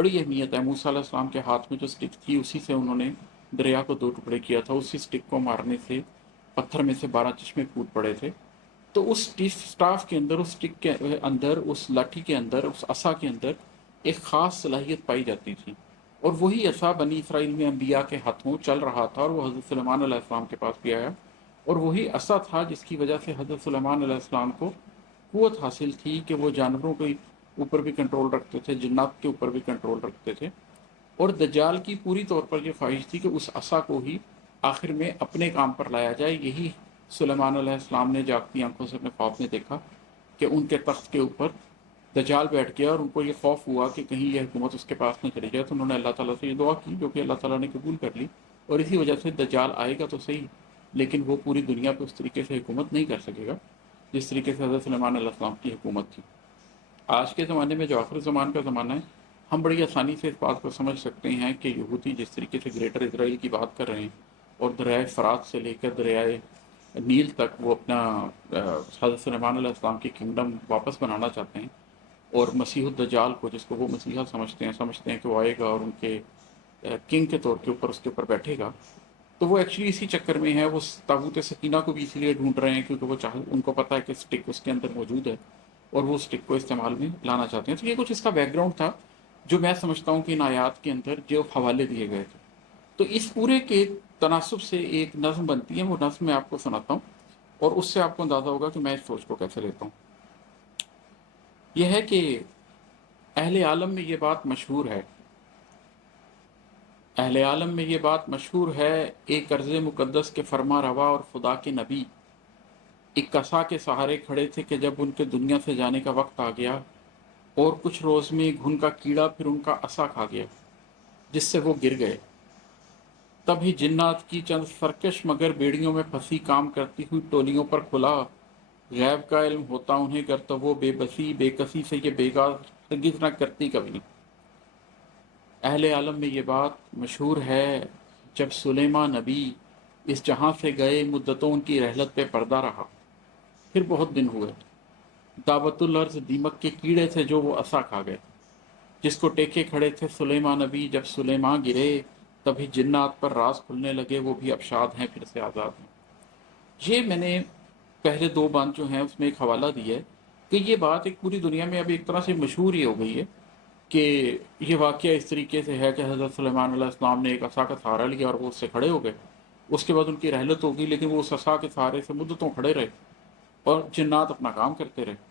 बड़ी अहमियत है। मूसा अलैहि सलाम के हाथ में जो स्टिक थी उसी से उन्होंने दरिया को 2 टुकड़े किया था। उसी स्टिक को मारने से पत्थर में से 12 चश्मे फूट पड़े थे। तो उस स्टाफ के अंदर, उस स्टिक के अंदर, उस लाठी के अंदर, उस असा के अंदर एक ख़ास सलाहियत पाई जाती थी। और वही असा बनी इसराइल में अम्बिया के हाथों चल रहा था और वो हज़रत सुलेमान अलैहिस्सलाम के पास भी आया। और वही असा था जिसकी वजह से हज़रत सुलेमान अलैहिस्सलाम को क़ुव्वत हासिल थी कि वो जानवरों के ऊपर भी कंट्रोल रखते थे, जिन्नात के ऊपर भी कंट्रोल रखते थे। और दज्जाल की पूरी तौर पर ये ख्वाहिश थी कि उस असा को ही आखिर में अपने काम पर लाया जाए। यही सुलेमान अलैहिस्सलाम ने जागती आंखों से अपने ख्वाब में देखा कि उनके तख्त के ऊपर दज्जाल बैठ गया और उनको ये खौफ हुआ कि कहीं यह हुकूमत उसके पास न चली जाए। तो उन्होंने अल्लाह ताला से ये दुआ की, जो कि अल्लाह ताला ने कबूल कर ली। और इसी वजह से दज्जाल आएगा तो सही, लेकिन वो पूरी दुनिया पर उस तरीके से हुकूमत नहीं कर सकेगा जिस तरीके से हज़रत सुलेमान अलैहिस्सलाम की हुकूमत थी। आज के ज़माने में जो आखिर ज़मान का ज़माना है, हम बड़ी आसानी से इस बात को समझ सकते हैं कि यहूदी जिस तरीके से ग्रेटर इसराइल की बात कर रहे हैं और दरियाए फ़रात से लेकर दरियाए नील तक वो अपना हज़रत सुलेमान अलैहिस्सलाम की किंगडम वापस बनाना चाहते हैं। और मसीह दज्जाल को, जिसको वो मसीहा समझते हैं कि वो आएगा और उनके किंग के तौर के ऊपर उसके ऊपर बैठेगा। तो वो एक्चुअली इसी चक्कर में है। वो ताबूत सकीना को भी इसीलिए ढूंढ रहे हैं क्योंकि वो उनको पता है कि स्टिक उसके अंदर मौजूद है और वो स्टिक को इस्तेमाल में लाना चाहते हैं। तो ये कुछ इसका बैकग्राउंड था जो मैं समझता हूँ कि इन आयात के अंदर जो हवाले दिए गए थे। तो इस पूरे के तनासुब से एक नज़्म बनती है, वो नज़्म मैं आपको सुनाता हूँ और उससे आपको अंदाज़ा होगा कि मैं इस सोच को कैसे लेता हूँ। यह है कि अहले आलम में ये बात मशहूर है, अहले आलम में ये बात मशहूर है, एक अर्ज़ मुक़द्दस के फरमा रवा और खुदा के नबी एक कसा के सहारे खड़े थे कि जब उनके दुनिया से जाने का वक्त आ गया और कुछ रोज़ में घुन का कीड़ा फिर उनका असा खा गया जिससे वो गिर गए। तभी जिन्नात की चंद सरकश मगर बेड़ियों में फंसी काम करती हुई टोलियों पर खुला गैब का इल्म होता उन्हें, गर तो वो बेबसी बेकसी से ये बेगार हरगिज़ न करती कभी। अहले आलम में ये बात मशहूर है, जब सुलेमा नबी इस जहाँ से गए मुद्दतों उनकी रहलत पे पर्दा रहा। फिर बहुत दिन हुए दावतुल अर्ज़ दीमक के कीड़े थे जो वो असा खा गए। जिसको टेके खड़े थे सुलेमा नबी, जब सुलेमा गिरे तभी जिन्नात पर राज खुलने लगे, वो भी अब शाद हैं फिर से आज़ाद हैं। ये मैंने पहले 2 बांध जो हैं उसमें एक हवाला दिया है कि ये बात एक पूरी दुनिया में अब एक तरह से मशहूर ही हो गई है कि ये वाक़या इस तरीके से है कि हज़रत सुलेमान अलैहिस्सलाम ने एक असा का सहारा लिया और वो उससे खड़े हो गए। उसके बाद उनकी रहलत होगी, लेकिन वो उस असा के सहारे से मुद्दतों खड़े रहे और जिन्नात अपना काम करते रहे।